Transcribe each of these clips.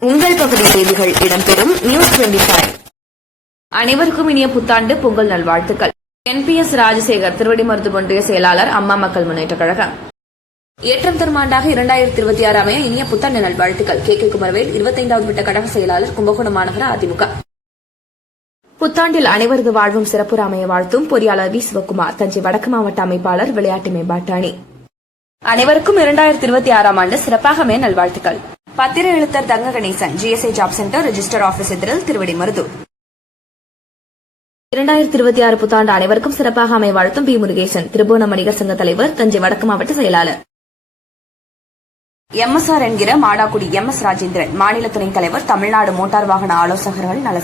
உங்கள் பகுதி செய்திகள் இடம்பெறும் நியூஸ் டுவெண்டி அனைவருக்கும் இனிய புத்தாண்டு பொங்கல் நல்வாழ்த்துக்கள். என்பிஎஸ் ராஜசேகர் திருவடிமருது ஒன்றிய செயலாளர் அம்மா மக்கள் முன்னேற்றக் கழகம். ஏற்றம் தரும் ஆண்டாக இரண்டாயிரத்தி இருபத்தி ஆறு அமைய இனிய புத்தாண்டு நல்வாழ்த்துக்கள். கே. கே. குமரவேல் இருபத்தைந்தாவது விட்ட கழக செயலாளர் கும்பகோணம் மாநகர அதிமுக. புத்தாண்டில் அனைவரது வாழ்வும் சிறப்புற அமைய வாழ்த்தும் பொறியாளர் வி. சிவக்குமார் தஞ்சை வடக்கு மாவட்ட அமைப்பாளர் விளையாட்டு மேம்பாட்டு அணி. அனைவருக்கும் இரண்டாயிரத்தி இருபத்தி ஆறாம் ஆண்டு சிறப்பாக நல்வாழ்த்துக்கள். பத்திர எழுத்தர் Thanga Ganesan GSI job centre register office எதிரில் திருவடிமருது இரண்டாயிரத்தி இருபத்தி ஆறு புத்தாண்டு அனைவருக்கும் சிறப்பாக அமைய வாழ்த்தும் பி முருகேசன் திருபுவனம் வணிகர் சங்க தலைவர் தஞ்சை வடக்கு மாவட்ட செயலாளர். எம்எஸ்ஆர் என்கிற மாடாக்குடி எம் எஸ் ராஜேந்திரன் மாநில துணைத் தலைவர் தமிழ்நாடு மோட்டார் வாகன ஆலோசகர்கள் நல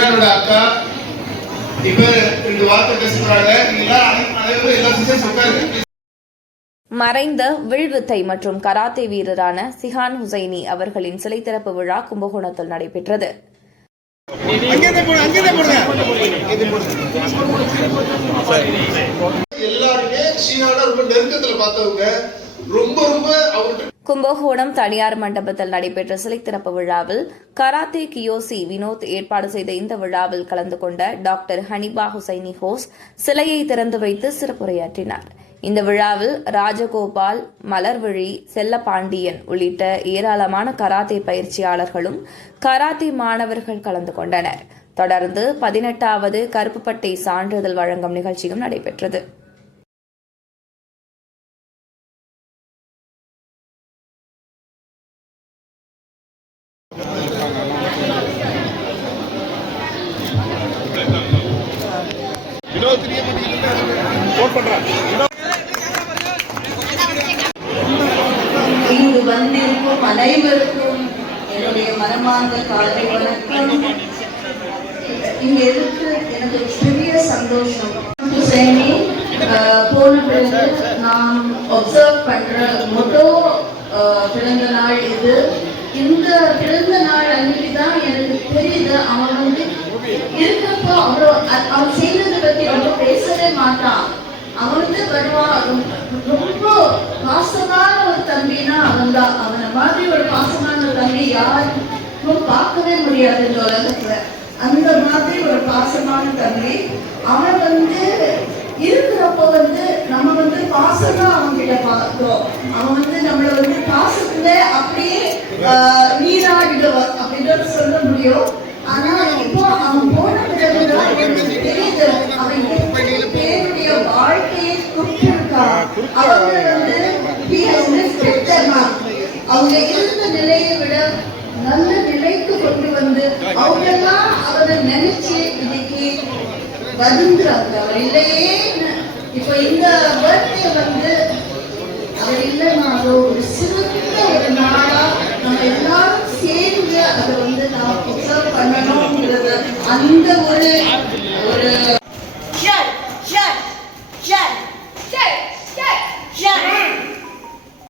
அக்கா இப்ப ரெண்டு வார்த்தை பேச போறாங்க நீங்க அனைவரும் எல்லா சிஸ்டர்ஸ் உட்காருங்க. மறைந்த வில்வித்தை மற்றும் கராத்தே வீரரான சிஹான் ஹுசைனி அவர்களின் சிலை திறப்பு விழா கும்பகோணத்தில் நடைபெற்றது. எல்லாருமே ஷிஹானா ரொம்ப நெருக்கத்துல பார்த்தவங்க. ரொம்ப ரொம்ப அவர்கிட்ட கும்பகோணம் தனியார் மண்டபத்தில் நடைபெற்ற சிலை திறப்பு விழாவில் கராத்தே கியோசி வினோத் ஏற்பாடு செய்த இந்த விழாவில் கலந்து கொண்ட டாக்டர் ஹனிபா ஹுசைனி ஹோஸ் சிலையை திறந்து வைத்து சிறப்புரையாற்றினார். இந்த விழாவில் ராஜகோபால் மலர்விழி செல்லபாண்டியன் உள்ளிட்ட ஏராளமான கராத்தே பயிற்சியாளர்களும் கராத்தே மாணவர்கள் கலந்து கொண்டனர். தொடர்ந்து பதினெட்டாவது கருப்புப்பட்டை சான்றிதழ் வழங்கும் நிகழ்ச்சியும் நடைபெற்றது. இங்கு வந்திருக்கும் அனைவருக்கும் என்னுடைய மனமார்ந்த காலை வணக்கம். இங்க இருக்கு எனக்கு ஒரு பெரிய சந்தோஷம். ஹுசைனி uh, போன பிறகு நான் ஒப்சர்வ் பண்ற மொட்டோ uh, பிறந்த நாள் இது. இந்த பிறந்த நாள் அன்னைக்கு தான் எனக்கு தெரியுது அவன் வந்து இருக்கப்போ அவ்வளோ அவன் செய்யறதை மாட்டான் அவன் வந்து வருவான் ரொம்ப- பாசமான ஒரு தம்பினா அவன் தான் அவனை மாதிரி ஒரு பாசமான ஒரு தம்பி யாருக்கும் பார்க்கவே முடியாது இந்த உலகத்துல. அந்த மாதிரி ஒரு பாசமான தம்பி அவன் வந்து இருக்கிறப்ப வந்து நம்ம வந்து பாசமா அவங்க கிட்ட பார்த்தோம் அவன் வந்து நம்மள வந்து பாசத்துல அப்படியே ஆஹ், நீராடிடுவான் அப்படின்னு சொல்ல முடியும். ஆனா அவங்க இருந்த நிலையை விட நல்ல நிலைக்கு கொண்டு வந்து அவங்கெல்லாம் அவரை நினைச்சு இன்னைக்கு வருந்துறாங்க. அவர் இல்லையே இப்ப இந்த பர்த்டே வந்து அவர் இல்லைனாலும் ஒரு சிறந்த ஒரு நாளா நம்ம எல்லாரும் சேர்ந்து அதை வந்து நான் ஒப்சர்வ் பண்ணணுங்கிறது அந்த ஒரு